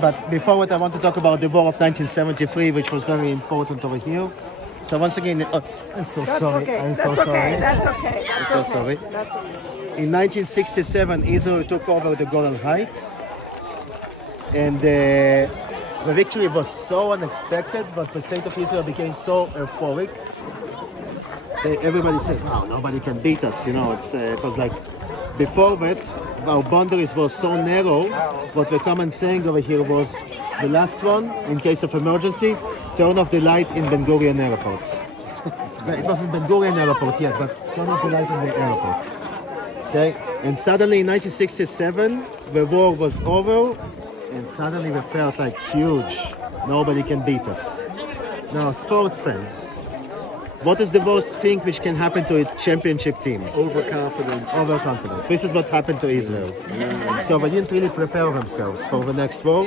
But before that, I want to talk about the war of 1973, which was very important over here. So once again, I'm so sorry. Okay. I'm That's so okay. sorry. That's okay. I'm so sorry. That's okay. In 1967, Israel took over the Golan Heights, and the victory was so unexpected, but the state of Israel became so euphoric. Everybody said, "Wow, nobody can beat us." You know, it was like before that, our boundaries were so narrow. What the common saying over here was, the last one, in case of emergency, turn off the light in Ben Gurion Airport. It wasn't Ben Gurion Airport yet, but turn off the light in the airport. Okay, and suddenly in 1967, the war was over, and suddenly we felt like huge. Nobody can beat us. Now, sports fans, what is the worst thing which can happen to a championship team? Overconfidence. Overconfidence. This is what happened to Israel. So they didn't really prepare themselves for the next war,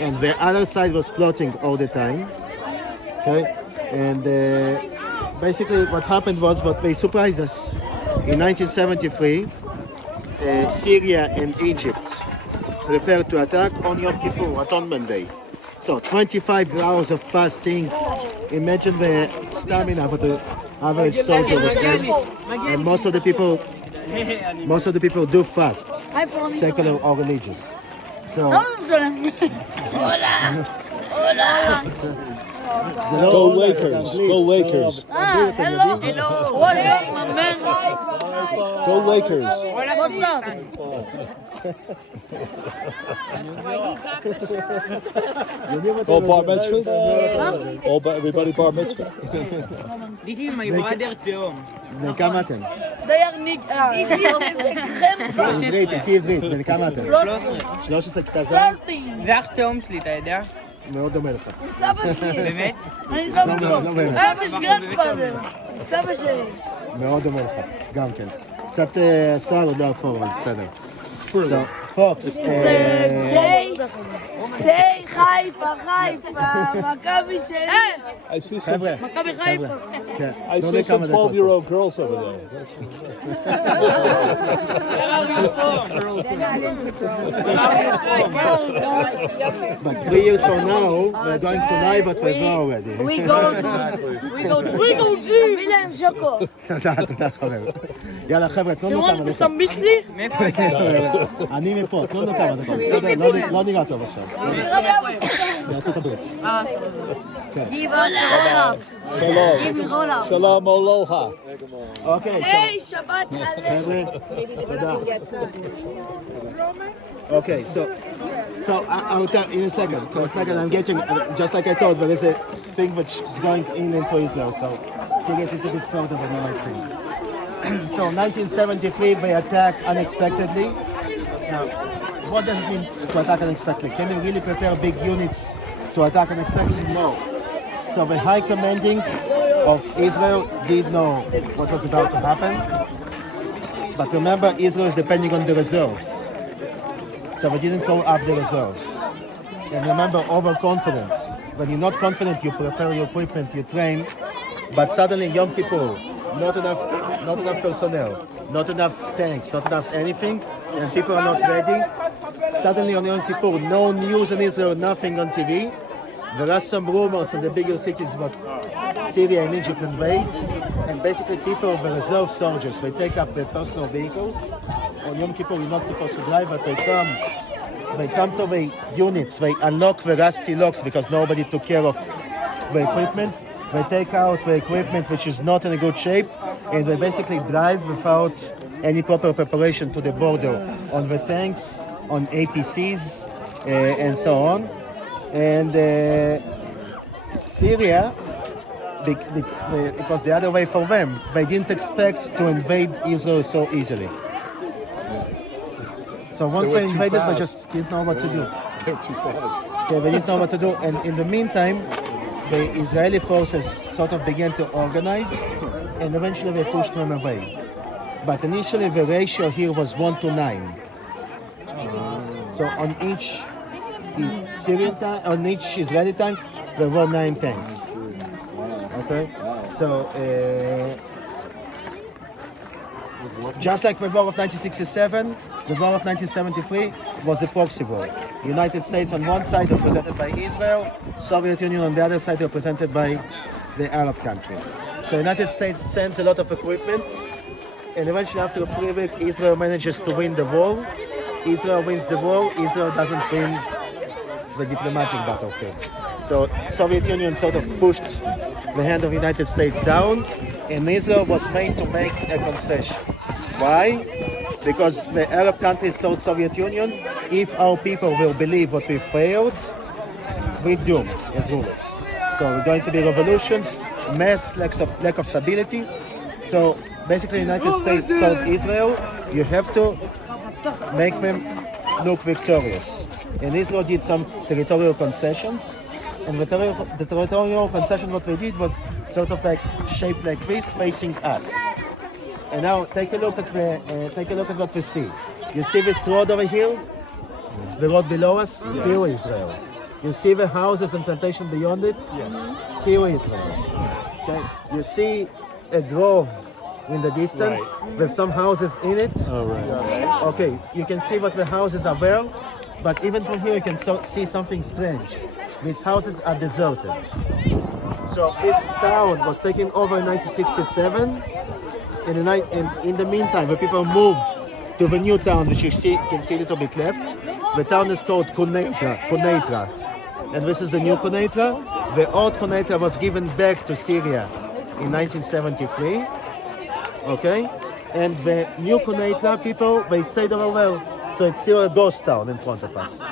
and the other side was plotting all the time. Okay, and basically what happened was what they surprised us. In 1973, Syria and Egypt prepared to attack on Yom Kippur, Atonement Day. So 25 hours of fasting. Imagine the stamina for the average soldier would have. And most of the people do fast, secular or religious. So Go Lakers. Go Lakers. Hello. Hello. What up, my man? Go Lakers. What's up? All bar mitzvah? Everybody bar mitzvah? This is my brother תאום. בני כמה אתם? דייר ניק. עברית, איתי עברית, בני כמה אתם? 13 כיתה ז'? זה אח תאום שלי, אתה יודע? מאוד דומה לך. הוא סבא שלי. באמת? אני סבא לא שלו. באמת. מסגרת פאדר. הוא סבא שלי. מאוד דומה לך, גם כן. קצת השיער עוד לא אפור, אבל בסדר. So, Fox, זי חיפה, מכבי שלי. I see some, חבר'ה, מכבי חיפה. כן, I תנו see לי some כמה דקות. 12-year-old girls over there. They're not into girls. But 3 years from now, we're going to live at Reva already. We go G. תביא להם שוקו. תודה חבר. יאללה חבר'ה, תנו לנו לראות כמה דקות. מסמביס לי? אני מפה, תנו לנו כמה דקות. בסדר, לא נראה טוב עכשיו. בארצות הברית. Give us a roll-up. Give me roll-up. Shalom aloha. אוקיי, היי, שבת חבר'ה, תודה. Okay, so I'll tell in a second. In a second, I'm getting just like I told. There is a thing which is going into Israel, so Syria is a little bit further than the thing. So 1973, they attack unexpectedly. Now, what does it mean to attack unexpectedly? Can you really prepare big units to attack unexpectedly? No. So the high commanding of Israel did know what was about to happen. But remember, Israel is depending on the reserves. So we didn't call up the reserves. And remember, overconfidence. When you're not confident, you prepare your equipment, you train, but suddenly Yom Kippur, not enough personnel, not enough tanks, not enough anything, and people are not ready. Suddenly on Yom Kippur, no news in Israel, nothing on TV. There are some rumors in the bigger cities about Syria and Egypt invade, and basically people, the reserve soldiers, they take up their personal vehicles. On Yom Kippur, you're not supposed to drive, but they come to the units, they unlock the rusty locks because nobody took care of the equipment. They take out the equipment which is not in a good shape, and they basically drive without any proper preparation to the border on the tanks, on APCs, and so on. And Syria, it was the other way for them. They didn't expect to invade Israel so easily. So once they invaded, they just didn't know what to do. They're too fast. Okay, they didn't know what to do. And in the meantime, the Israeli forces sort of began to organize, and eventually they pushed them away. But initially, the ratio here was 1-9. So on each Syrian tank, on each Israeli tank, there were 9 tanks. Okay, so just like the war of 1967, the war of 1973 was a proxy war. United States on one side represented by Israel, Soviet Union on the other side represented by the Arab countries. So United States sends a lot of equipment, and eventually after a few weeks, Israel manages to win the war. Israel wins the war, Israel doesn't win the diplomatic battlefield. So Soviet Union sort of pushed the hand of United States down, and Israel was made to make a concession. Why? Because the Arab countries told Soviet Union, if our people will believe what we failed, we're doomed as rulers. So we're going to be revolutions, mass lack of stability. So basically United States told Israel, you have to make them look victorious. And Israel did some territorial concessions. And the territorial concession what we did was sort of like shaped like this, facing us. And now take a look at what we see. You see this road over here? The road below us, still Israel. You see the houses and plantation beyond it? Still Israel. Okay. You see a grove in the distance with some houses in it? Okay, you can see what the houses are there, but even from here you can see something strange. These houses are deserted. So this town was taken over in 1967. In the meantime, the people moved to the new town, which you can see a little bit left. The town is called Quneitra. And this is the new Quneitra. The old Quneitra was given back to Syria in 1973. Okay? And the new Quneitra people, they stayed over well. So it's still a ghost town in front of us.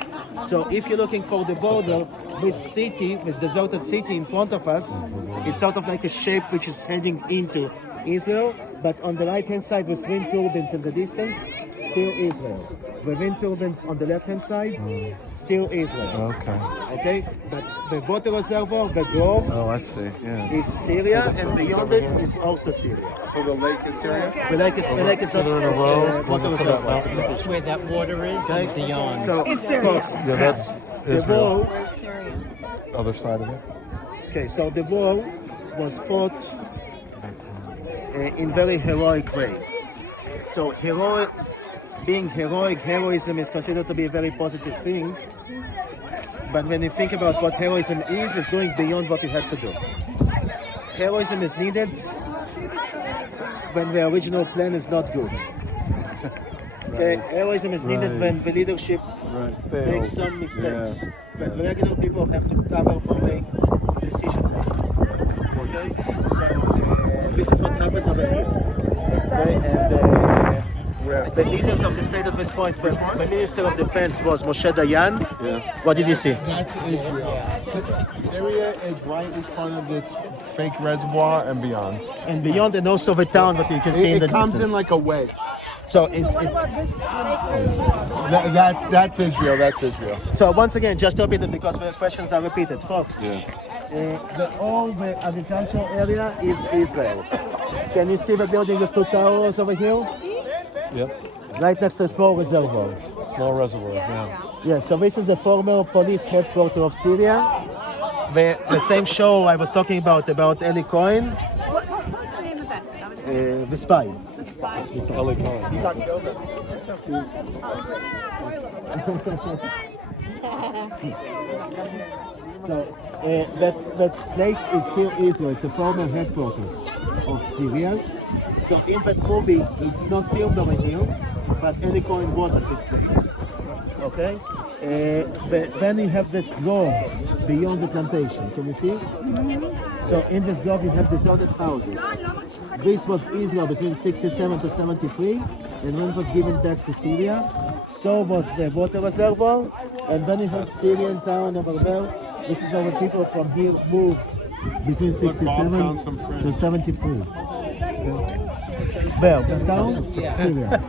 So if you're looking for the border, this city, this deserted city in front of us, is sort of like a shape which is heading into Israel, but on the right-hand side with wind turbines in the distance, still Israel. The wind turbines on the left-hand side, still Israel. Okay, but the water reservoir, the grove, I see. Yeah. is Syria, and beyond it is also Syria. So the lake is Syria? The lake is not water reservoir. Where that water is beyond. So, folks, Yeah, that's the Israel. war, Other side of it. okay, so the war was fought in very heroic way. So heroism is considered to be a very positive thing. But when you think about what heroism is, it's going beyond what you have to do. Heroism is needed when the original plan is not good. Okay? Heroism is needed when the leadership makes some mistakes. But the regular people have to cover for the decision making. Okay? So this is what happened over here. Okay? And the leaders of the state at this point, the Minister of Defense was Moshe Dayan. What did you see? That's Israel. Syria is right in front of this fake reservoir and beyond. And beyond, and also the town that you can see in the It comes distance. in like a wedge. So That's Israel. That's Israel. so once again, just to repeat it because the questions are repeated, folks. All the agricultural area is Israel. Can you see the building with two towers over here? Yep. Right next to a small reservoir. Small reservoir. Yeah. Yeah, so this is the former police headquarters of Syria. The same show I was talking about Eli Cohen, What's the name of that? the spy. Eli Cohen. So that place is still Israel. It's a former headquarters of Syria. So in that movie, it's not filmed over here, but Eli Cohen was at this place. Okay. But then you have this grove beyond the plantation. Can you see? So in this grove you have deserted houses. This was Israel between 67 to 73, and when it was given back to Syria. So was the water reservoir, and then you have Syrian town over there. This is where the people from here moved between 67 to 73. There, the town, Syria.